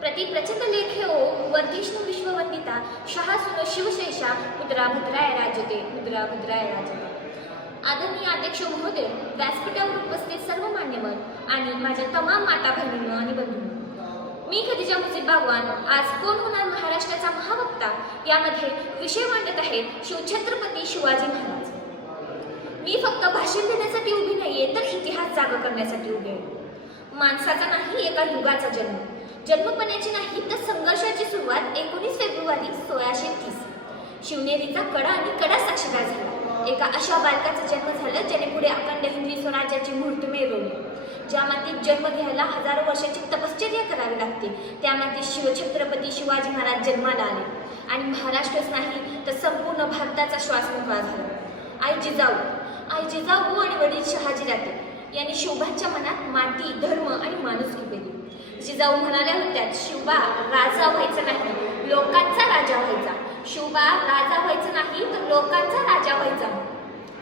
प्रति प्रचंड लेखे ओ वर्धिष्णु विश्ववंदिता शहासुनो शिवशेषा मुद्रा भद्राय राजते मुद्रा भद्राय राजते। आदरणीय अध्यक्ष महोदय, व्यासपीठावर उपस्थित सर्व मान्यवर आणि माझ्या तमाम माता बहिणींनो आणि बंधूंनो, मी खदिजा मुजीब बागवान आज कोण होणार महाराष्ट्राचा महावक्ता यामध्ये विषय मांडत आहे शिवछत्रपती शिवाजी महाराज। मी फक्त भाषण देण्यासाठी उभी नाहीये, तर इतिहास जागा करण्यासाठी उभी आहे। माणसाचा नाही एका युगाचा जन्मपणाची नाही तर संघर्षाची सुरुवात 19 फेब्रुवारी 1630 शिवनेरीचा कडा आणि कडा साक्षीदार झाला। एका अशा बालकाचा जन्म झाला ज्याने पुढे अखंड हिंदवी स्वराज्याची मुहूर्तमेढ रोवली। ज्या मातीत जन्म घ्यायला हजारो वर्षाची तपश्चर्या करावी लागते, त्या मातीत शिवछत्रपती शिवाजी महाराज जन्माला आले आणि महाराष्ट्रच नाही तर संपूर्ण भारताचा श्वास मोकळा झाला। आई जिजाऊ आणि वडील शहाजीराजे यांनी शिवबाच्या मनात माती, धर्म आणि माणुसकी पेरली। जिजाऊ म्हणाल्या होत्या, शिवबा राजा व्हायचं नाही, लोकांचा राजा व्हायचा। शिवबा राजा व्हायचं नाही तर लोकांचा राजा व्हायचा।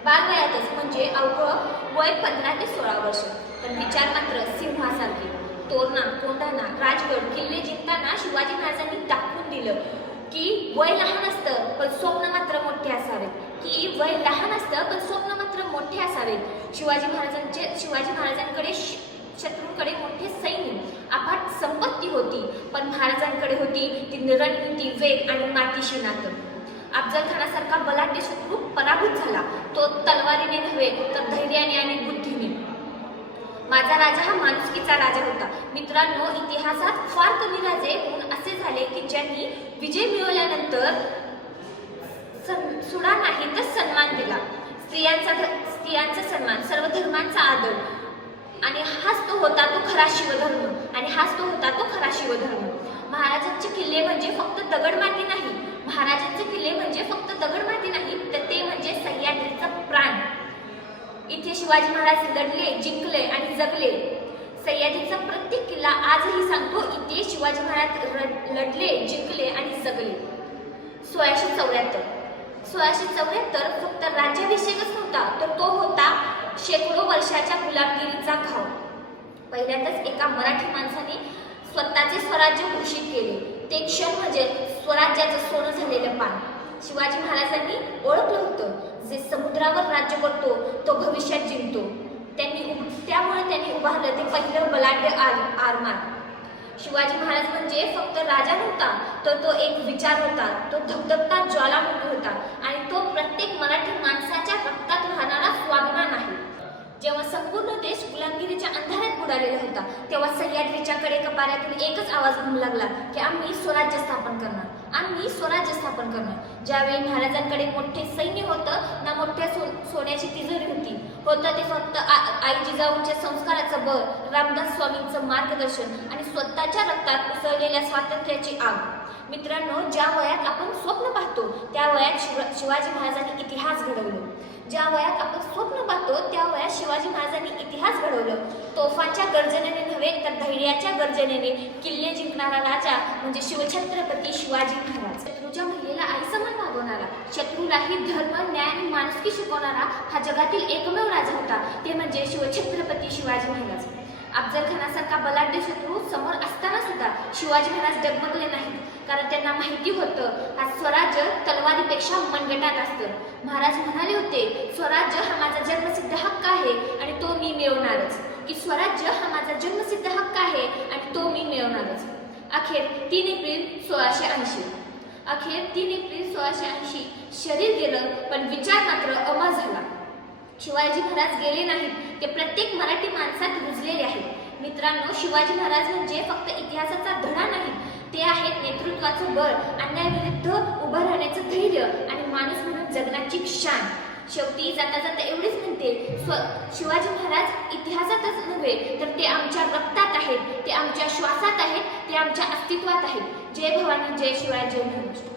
बालवयातच म्हणजे अवघं वय 15 ते 16 वर्ष, पण विचार मात्र सिंहासारखे। तोरणा, कोंढाणा, राजगड, किल्ले जिंकताना शिवाजी महाराजांनी दाखवून दिलं की वय लहान असतं पण स्वप्न मात्र मोठे असावेत, शिवाजी महाराजांकडे शत्रूंकडे मोठे सैन्य, अफाट संपत्ती होती, पण महाराजांकडे होती ती रणनीती, वेग आणि मातीशी नातं। अफजल खानासारखा बलाढ्य शत्रू पराभूत झाला, तो तलवारीने नव्हे तर धैर्याने आणि बुद्धीने। माझा राजा हा माणुसकीचा राजा होता। मित्रांनो, इतिहासात फार कमी राजे होऊन असे झाले की ज्यांनी विजय मिळवल्यानंतर सुडा नाही तर सन्मान दिला, स्त्रियांचा सन्मान, सर्व धर्मांचा आदर, आणि हाच तो होता तो खरा शिवधर्म। महाराजांचे किल्ले म्हणजे फक्त दगडमाती नाही, तर ते म्हणजे सह्याद्रीचा प्राण। इथे शिवाजी महाराज लढले, जिंकले आणि जगले। सह्याद्रीचा प्रत्येक किल्ला आजही सांगतो, इथे शिवाजी महाराज लढले, जिंकले आणि जगले। 1674 फक्त राज्याभिषेकच नव्हता, तर तो होता शेकडो वर्षाच्या गुलामगिरीचा घाव। पहिल्यांदाच एका मराठी माणसाने स्वतःचे स्वराज्य घोषित केले, ते क्षण म्हणजे स्वराज्याचं सोनं झालेलं पान। शिवाजी महाराजांनी ओळखलं होतं, जे समुद्रावर राज्य करतो तो भविष्यात जिंकतो। त्यामुळे त्यांनी उभारलं ते पहिलं बलाढ्य आरमार। शिवाजी महाराज म्हणजे फक्त राजा नव्हता, तर तो एक विचार होता, तो धगधगता ज्वालामुखी होता आणि तो प्रत्येक मराठी माणसाच्या रक्तात वाहणारा स्वाभिमान आहे। जेव्हा संपूर्ण देश गुलामगिरीच्या अंधारात बुडालेला होता, तेव्हा सह्याद्रीच्या कडेकपाऱ्यातून एकच आवाज घुमू लागला की आम्ही स्वराज्य स्थापन करणार। ज्यावेळी महाराजांकडे मोठे सैन्य होतं ना मोठ्या सोन्याची तिजोरी होतं ते फक्त आई जिजाऊंच्या संस्काराचं बळ, रामदास स्वामींचं मार्गदर्शन आणि स्वतःच्या रक्तात उसळलेल्या स्वातंत्र्याची आग। मित्रांनो, ज्या वयात आपण स्वप्न पाहतो त्या वयात शिवाजी महाराजांनी इतिहास घडवलं। शिवाजी महाराजांनी इतिहास घडवलं। तोफांच्या गर्जनेने नव्हे तर धैर्याच्या गर्जनेने किल्ले जिंकणारा राजा म्हणजे शिवछत्रपती शिवाजी महाराज। शत्रूच्या महिलेला आई समान वागवणारा, शत्रूलाही धर्म, न्याय आणि माणुसकी शिकवणारा हा जगातील एकमेव राजा होता, ते म्हणजे शिवछत्रपती शिवाजी महाराज। अफजल खानासारखा बलाढ्य शत्रू समोर असताना सुद्धा शिवाजी महाराज डगमगले नाहीत, कारण त्यांना माहिती होतं हा स्वराज्य तलवारीपेक्षा मनगटात असतं। महाराज म्हणाले होते, स्वराज्य हा माझा जन्मसिद्ध हक्क आहे आणि तो मी मिळवणारच। अखेर 3 एप्रिल 1680 शरीर गेलं पण विचार मात्र अमर झाला। शिवाजी महाराज गेले नाहीत, ते प्रत्येक मराठी माणसात रुजलेले आहेत। मित्रांनो, शिवाजी महाराज म्हणजे फक्त इतिहासाचा धडा नाही, ते आहेत नेतृत्वाचं बळ, अन्यायाविरुद्ध उभं राहण्याचं धैर्य आणि माणूस म्हणून जगण्याची शान। शेवटी जाता जाता एवढेच म्हणते, शिवाजी महाराज इतिहासातच नव्हे तर ते आमच्या रक्तात आहेत, ते आमच्या श्वासात आहेत, ते आमच्या अस्तित्वात आहेत। जय भवानी, जय शिवाय, जय महाराष्ट्र।